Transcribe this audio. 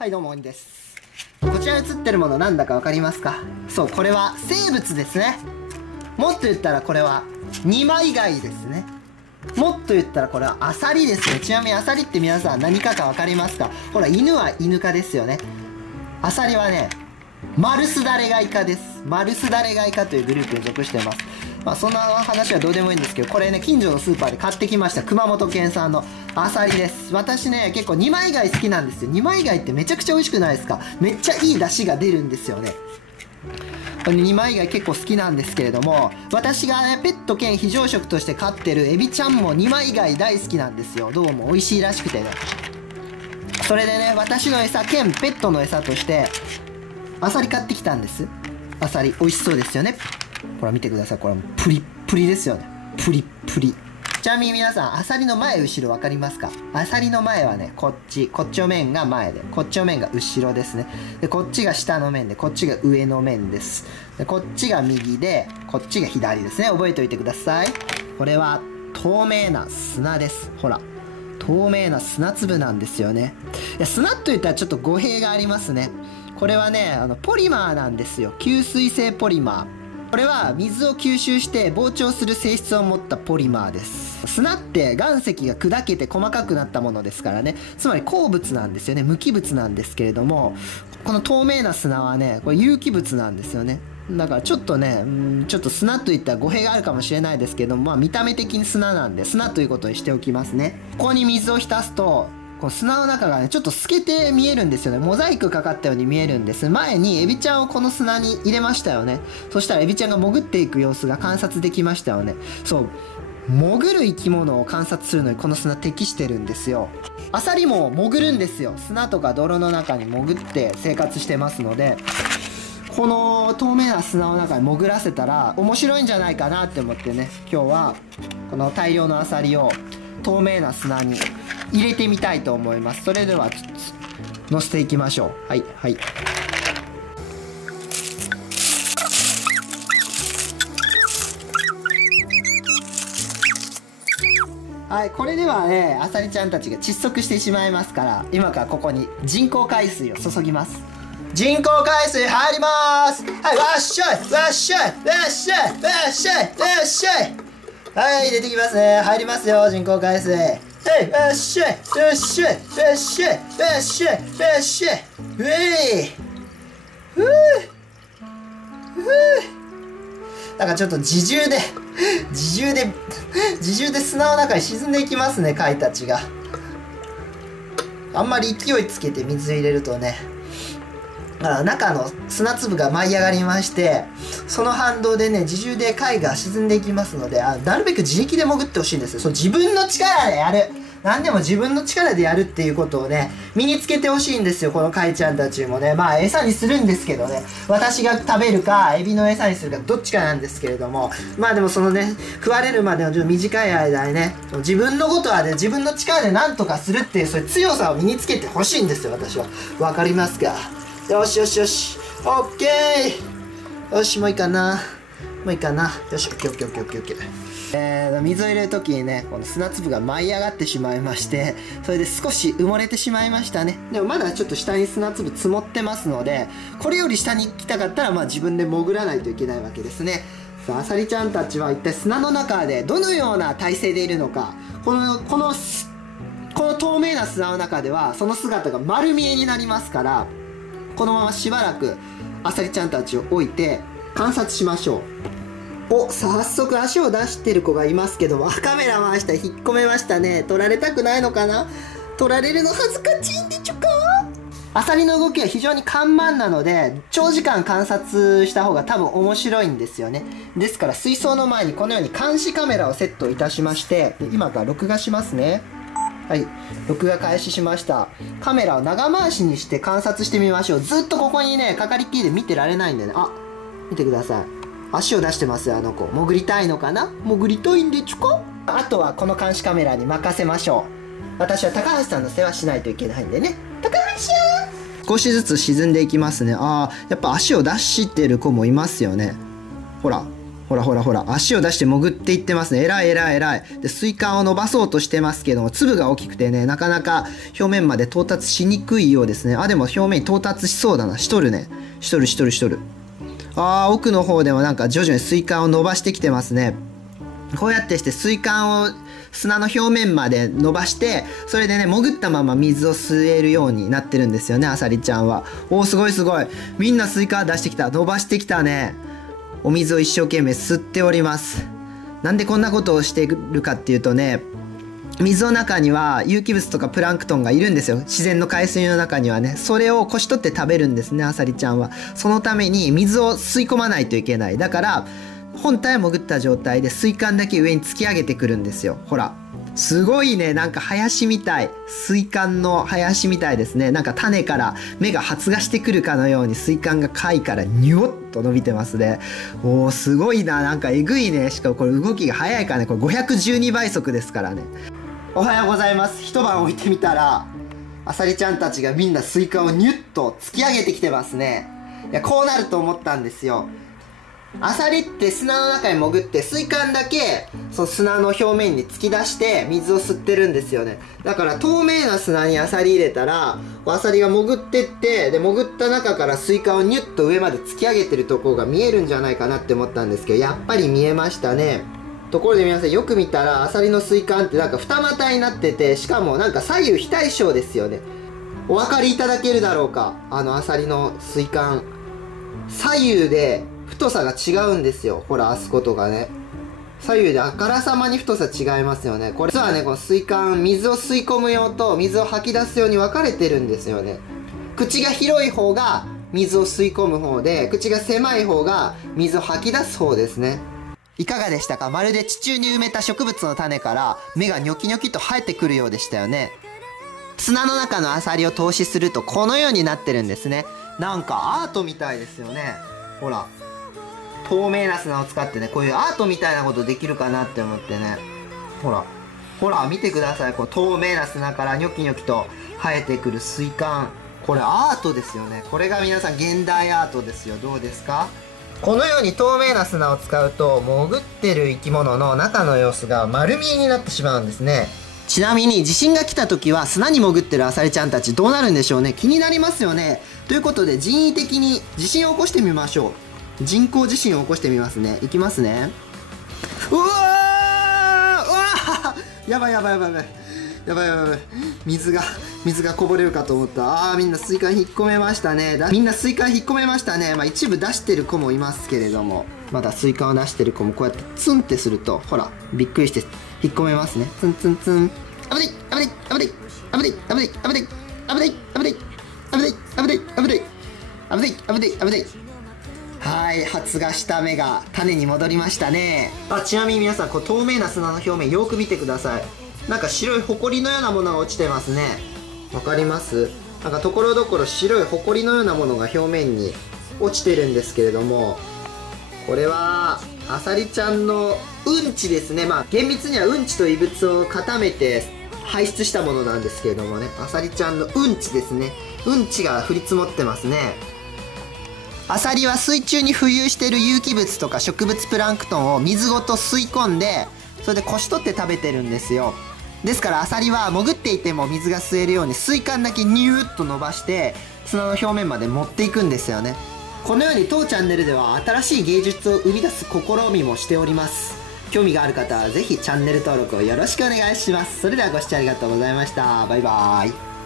はいどうも、鬼です。こちらに映ってるものなんだかわかりますか？そう、これは生物ですね。もっと言ったらこれは二枚貝ですね。もっと言ったらこれはアサリですね。ちなみにアサリって皆さん何かわかりますか？ほら、犬はイヌ科ですよね。アサリはね、マルスダレガイ科です。マルスダレガイ科というグループに属しています。まあそんな話はどうでもいいんですけど、これね、近所のスーパーで買ってきました。熊本県産のアサリです。私ね、結構二枚貝好きなんですよ。二枚貝ってめちゃくちゃ美味しくないですか？めっちゃいい出汁が出るんですよね。二枚貝結構好きなんですけれども、私がね、ペット兼非常食として飼ってるエビちゃんも二枚貝大好きなんですよ。どうも美味しいらしくてね。それでね、私の餌兼ペットの餌としてアサリ買ってきたんです。アサリ美味しそうですよね。ほら見てください。これプリップリですよね。プリップリ。ちなみに皆さん、アサリの前後ろ分かりますか？アサリの前はね、こっちの面が前で、こっちの面が後ろですね。で、こっちが下の面で、こっちが上の面です。で、こっちが右で、こっちが左ですね。覚えておいてください。これは透明な砂です。ほら。透明な砂粒なんですよね。いや、砂といったらちょっと語弊がありますね。これはね、ポリマーなんですよ。吸水性ポリマー。これは水を吸収して膨張する性質を持ったポリマーです。砂って岩石が砕けて細かくなったものですからね。つまり鉱物なんですよね。無機物なんですけれども、この透明な砂はね、これ有機物なんですよね。だからちょっとね、ちょっと砂といったら語弊があるかもしれないですけども、まあ見た目的に砂なんで、砂ということにしておきますね。ここに水を浸すと、この砂の中がね、ちょっと透けて見えるんですよね。モザイクかかったように見えるんです。前にエビちゃんをこの砂に入れましたよね。そしたらエビちゃんが潜っていく様子が観察できましたよね。そう。潜る生き物を観察するのにこの砂適してるんですよ。アサリも潜るんですよ。砂とか泥の中に潜って生活してますので、この透明な砂の中に潜らせたら面白いんじゃないかなって思ってね、今日はこの大量のアサリを透明な砂に入れてみたいと思います。それではちょっと乗せていきましょう。はいはい。はい、これではね、アサリちゃんたちが窒息してしまいますから、今からここに人工海水を注ぎます。人工海水入ります。はい、わっしょいわっしょいわっしょいわっしょいわっしょい。はい、出てきますね。入りますよ、人工海水。はい、わっしょいわっしょいわっしょいわっしょいわっしょい。ふいふうふう。なんかちょっと自重で砂の中に沈んでいきますね、貝たちが。あんまり勢いつけて水入れるとね、中の砂粒が舞い上がりまして、その反動でね、自重で貝が沈んでいきますので、なるべく自力で潜ってほしいんですよ。そう、自分の力でやる。何でも自分の力でやるっていうことをね、身につけてほしいんですよ、この貝ちゃんたちもね。まあ、餌にするんですけどね、私が食べるか、エビの餌にするか、どっちかなんですけれども、まあでもそのね、食われるまでのちょっと短い間にね、自分のことはね、自分の力で何とかするっていう、そういう強さを身につけてほしいんですよ、私は。わかりますか？よしよしよし。オッケー。よし、もういいかな。もういいかな。よし、オッケーオッケーオッケーオッケーオッケー。水を入れるときにね、この砂粒が舞い上がってしまいまして、それで少し埋もれてしまいましたね。でもまだちょっと下に砂粒積もってますので、これより下に来たかったら、まあ自分で潜らないといけないわけですね。さあ、アサリちゃんたちは一体砂の中でどのような体勢でいるのか。この透明な砂の中では、その姿が丸見えになりますから、このまましばらくアサリちゃんたちを置いて観察しましょう。お、早速足を出してる子がいますけども、カメラ回したら引っ込めましたね。撮られたくないのかな？撮られるの恥ずかしいんでちょか？アサリの動きは非常に緩慢なので、長時間観察した方が多分面白いんですよね。ですから水槽の前にこのように監視カメラをセットいたしまして、今から録画しますね。はい、録画開始しました。カメラを長回しにして観察してみましょう。ずっとここにね、かかりっきりで見てられないんでね。見てください。足を出してますよ、あの子。潜りたいのかな？潜りたいんでちゅか？あとはこの監視カメラに任せましょう。私は高橋さんの世話しないといけないんでね。高橋！少しずつ沈んでいきますね。やっぱ足を出してる子もいますよね。ほら、ほらほらほら、足を出して潜っていってますね。えらいえらいえらい。で、水管を伸ばそうとしてますけども、粒が大きくてね、なかなか表面まで到達しにくいようですね。あ、でも表面に到達しそうだな。しとるね。しとるしとるしとる。奥の方でもなんか徐々に水管を伸ばしてきてますね。こうやってして水管を砂の表面まで伸ばして、それでね、潜ったまま水を吸えるようになってるんですよね、アサリちゃんは。すごいすごい。みんなスイカ出してきた。伸ばしてきたね。お水を一生懸命吸っております。なんでこんなことをしてるかっていうとね、水の中には有機物とかプランクトンがいるんですよ。自然の海水の中にはね。それをこし取って食べるんですね、アサリちゃんは。そのために水を吸い込まないといけない。だから本体を潜った状態で水管だけ上に突き上げてくるんですよ。ほら、すごいね。なんか林みたい。水管の林みたいですね。なんか種から芽が発芽してくるかのように水管が貝からニョッと伸びてますね。すごいな。なんかえぐいね。しかもこれ動きが速いからね。これ512倍速ですからね。おはようございます。一晩置いてみたらアサリちゃんたちがみんなスイカをニュッと突き上げてきてますね。いや、こうなると思ったんですよ。アサリって砂の中に潜って水管だけその砂の表面に突き出して水を吸ってるんですよね。だから透明な砂にアサリ入れたらアサリが潜ってって、で潜った中からスイカをニュッと上まで突き上げてるところが見えるんじゃないかなって思ったんですけど、やっぱり見えましたね。ところで皆さんよく見たらアサリの水管ってなんか二股になってて、しかもなんか左右非対称ですよね。お分かりいただけるだろうか。アサリの水管左右で太さが違うんですよ。ほら、あそことかね。左右であからさまに太さ違いますよね。これ実はね、この水管、水を吸い込む用と水を吐き出す用に分かれてるんですよね。口が広い方が水を吸い込む方で、口が狭い方が水を吐き出す方ですね。いかがでしたか？まるで地中に埋めた植物の種から芽がニョキニョキと生えてくるようでしたよね。砂の中のアサリを透視するとこのようになってるんですね。なんかアートみたいですよね。ほら。透明な砂を使ってね、こういうアートみたいなことできるかなって思ってね。ほら。ほら、見てください。こう透明な砂からニョキニョキと生えてくる水管。これアートですよね。これが皆さん現代アートですよ。どうですか？このように透明な砂を使うと、潜ってる生き物の中の様子が丸見えになってしまうんですね。ちなみに地震が来た時は砂に潜ってるアサリちゃんたちどうなるんでしょうね。気になりますよね。ということで人為的に地震を起こしてみましょう。人工地震を起こしてみますね。いきますね。うわー、うわー、やばいやばいやばいやばいやばいやばいやばい。水がこぼれるかと思った。みんな水管引っ込めましたね。みんな水管引っ込めましたね。一部出してる子もいますけれども、まだ水管を出してる子もこうやってツンってすると、ほらびっくりして引っ込めますね。ツンツンツン。危ない危ない危ない危ない危ない危ない危ない危ない危ない危ない危ない危ない危ない危ない。はい、発芽した芽が種に戻りましたね。ちなみに皆さん、こう透明な砂の表面よく見てください。なんか白いホコリのようなものが落ちてますね。わかります？なんかところどころ白いホコリのようなものが表面に落ちてるんですけれども、これはアサリちゃんのうんちですね。厳密にはうんちと異物を固めて排出したものなんですけれどもね、アサリちゃんのうんちですね。うんちが降り積もってますね。アサリは水中に浮遊している有機物とか植物プランクトンを水ごと吸い込んで、それでこし取って食べてるんですよ。ですからアサリは潜っていても水が吸えるように水管だけニューッと伸ばして砂の表面まで持っていくんですよね。このように当チャンネルでは新しい芸術を生み出す試みもしております。興味がある方はぜひチャンネル登録をよろしくお願いします。それではご視聴ありがとうございました。バイバーイ。